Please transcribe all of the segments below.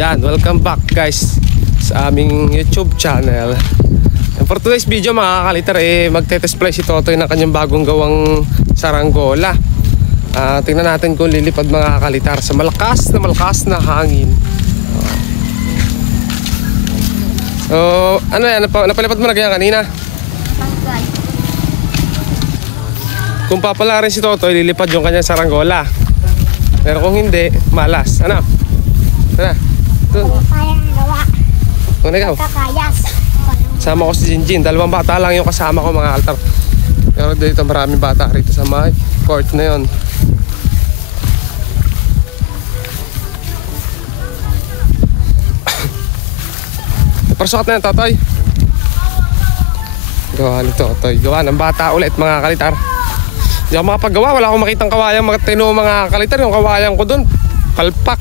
Yan, welcome back guys sa aming YouTube channel. And for today's video mga kakalitar, magte-test fly si Totoy ng kanyang bagong gawang saranggola. Tingnan natin kung lilipad mga kakalitar sa malakas na hangin. So, ano yan? Napalipad mo na ganyan kanina? Kung papala rin si Totoy, lilipad yung kanyang saranggola. Pero kung hindi, malas. Ano? Tara. Kayang gawa. Kung ikaw? Kakayas. Sama ko si Jinjin. 2 bata lang yung kasama ko mga altar. Pero dito maraming bata rito sa may court na yon. Persukat na yan, Totoy. Gawa ni Totoy. Gawa ng bata ulit mga kalitar. Hindi ako makapagawa. Wala akong makitang kawayang matino mga kalitar. Yung kawayang ko dun, palpak.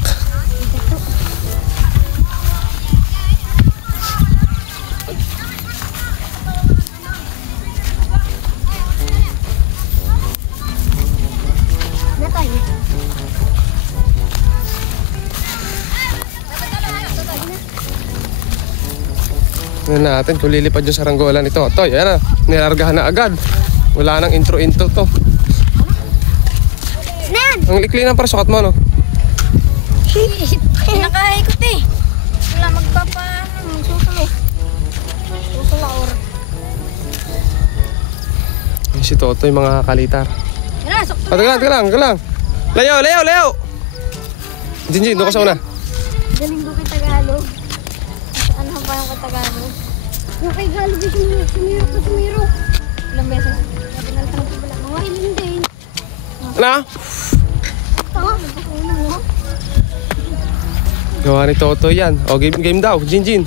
Tingnan natin kung lilipad yung saranggola ni Totoy. Ayan na, nilargahan na agad. Wala nang intro-intro to. Ang likli ng parasukat mo, no? Pinakaikot eh. Wala magsusulo. Susulo or. Ayan si Totoy mga kalitar. Galang. Layo! Jinjin, doon ka sa una. Galing ko kay Tagalog. Ano ba yung kay Tagalog? Yung kay Tagalog ay sumiro. Ilang beses. Pinalitan ko pala. Mga hindi. Ano? Gawa ni Totoy yan. O, game daw. Jinjin.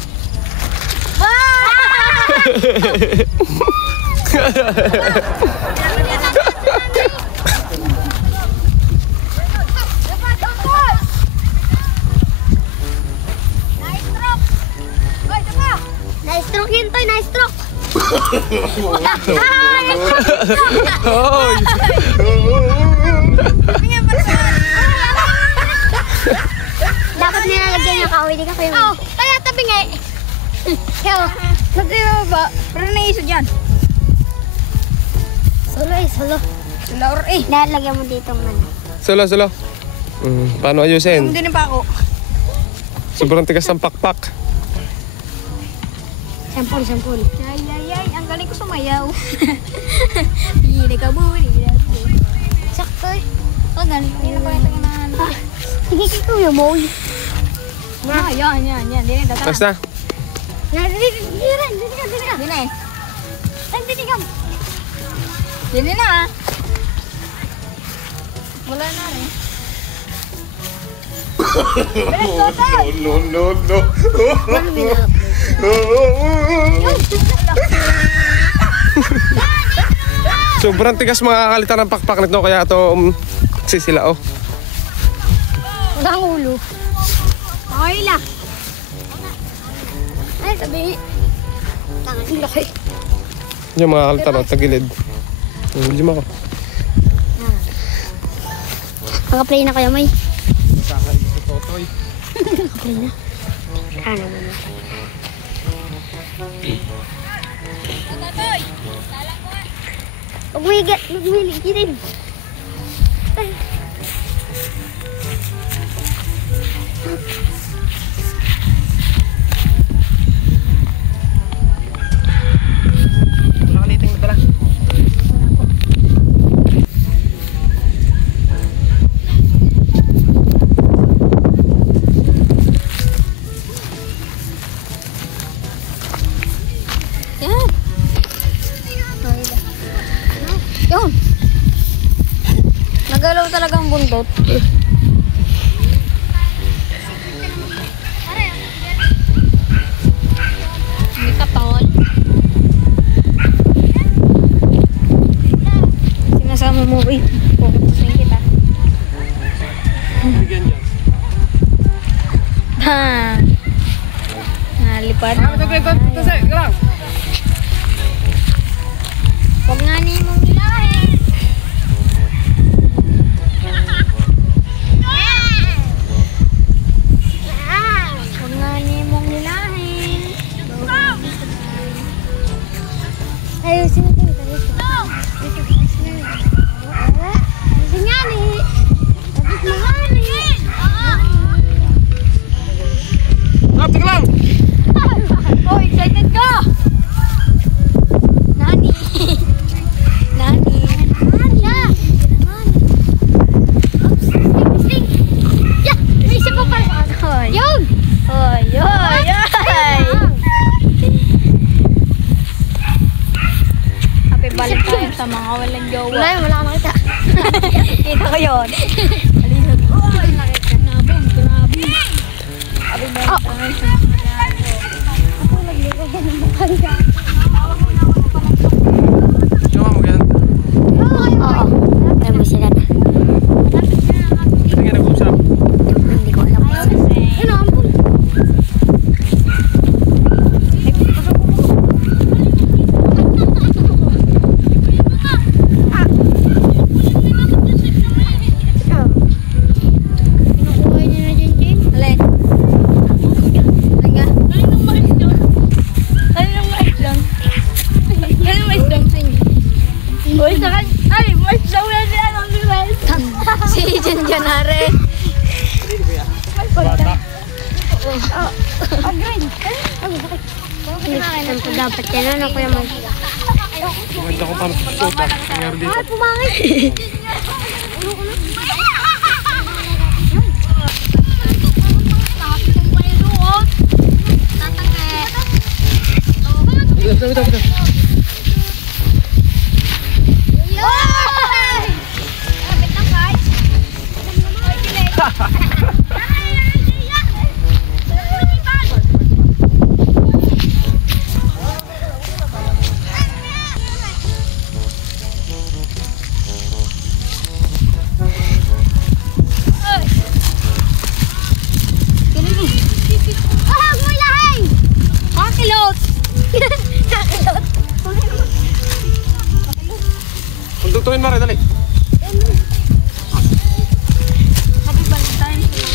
Nice stroke yun, Toy. Nice stroke. Hoy! Dapat nilalagyan yung kahoy. Di ka kayo. Oo, kaya tabi nga. Yo, sabi mo ba? Pero naisod yan. Solo. Solo or eh. Nilalagyan mo dito man. Solo. Paano ayusin? Hindi pa ako. Sobrang tigas ng pakpak. Sampol. Ay, ang galing ko sumayaw. Hindi ka buli. Sakto eh. Oh, galing. Hindi na pa ito ganahan. Hindi ko yung moy. Yan. Hindi na Tapos na? Hindi na. Wala na rin. No. Sobrang tigas mga kalitar ng pakpak nito kaya ito sisila oh. Walang ulo. Okay lang. Ay, sabi. Tangan laki. Yung mga kalitar oh, tagilid. Hindi mo ako. Naka-play na kayo, May. Sakay si Totoy. Naka-play na. Ano mo na. Totoy! Salang ko ah! Magmiligid. Nakaliting mo pala. Yun. Nagalaw talaga ang bundot. Hindi ka tol. Sinasama mo ba? Pupuntasin kita. Bigyan dyan. Nalipad na. Huwag nga ni mong ilahin. sa mga walang jowa. Wala akong nakita. Kita ko yun. Alisod. Oh, nakita. Nabong, grabe. Abi ba yung tayo sa ako nagligo ka ng makanda. Jowa mo yan? Oo. Ay mo sila na. Saan nga nag-usap? Hindi ko alam. Yun o, ampun. Si Janjanare. Bata. Green. Dapat yan na Kuya Mike. Maganda ko paano susuot ah. Nangyari dito. Ay, pumangit. Bita. Tugtugin mo rin, dali. Happy Valentine's Day.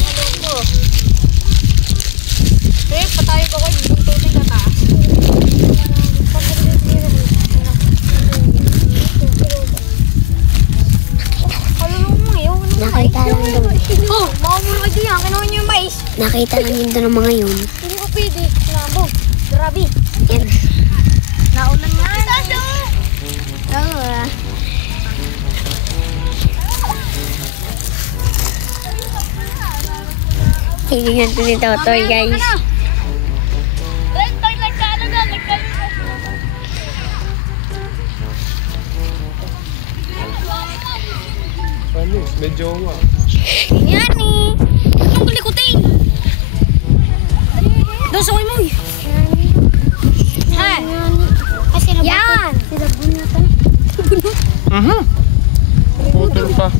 Patayo ko ko yung tuting ka taas. Nakita lang doon. Oh, makamuro ka dyan. Kinuha niyo yung mais. Nakita lang yun doon ng mga yun. Hindi ko pwede. Labo. Grabe. Yan. Naulan nga. Oo ah. Hilingan to ni Totoy, guys. Ano? Medyo nga. Yan eh. Ang kulikuting. Doon sa mo eh. Ha? Kasi yan. Sila bunatan. Putol pa.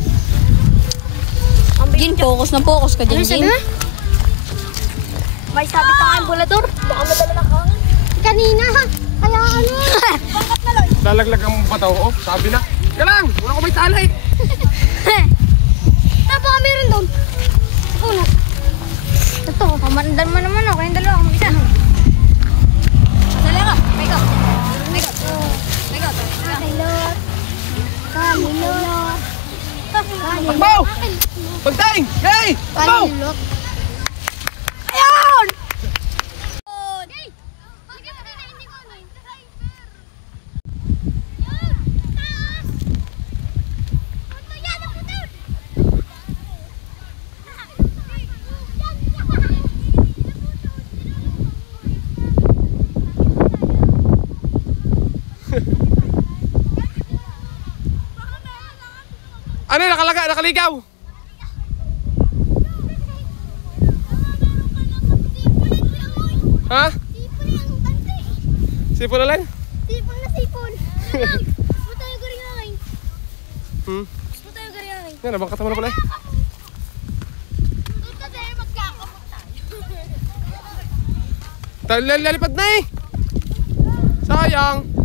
Gin, focus na focus ka dyan, Gin. May sabit na nga yung bulator. Baka madala na ka. Kanina ha. Kaya ano. Bangkat na lang. Lalaglag ang pataw. Oh, sabi na. Ka lang! Wala ko may talay. Tapos ka meron doon. Una. Ito, pamandan mo naman ako. Kayong dalawa akong isa. Masali ka. May go. May go. May go. Kamilot. Kamilot. Pagbaw! Pagtaing! Hey! Pagbaw! Kamilot. Ayun! Ano yun? Nakaligaw? Ha? Sipon na lang? Sipon na sipon. Gusto tayo garingangin. Gusto tayo garingangin. Yan, nabangkat mo na pala eh. Doon kasi magkakamot tayo. Lalipad na eh. Sayang.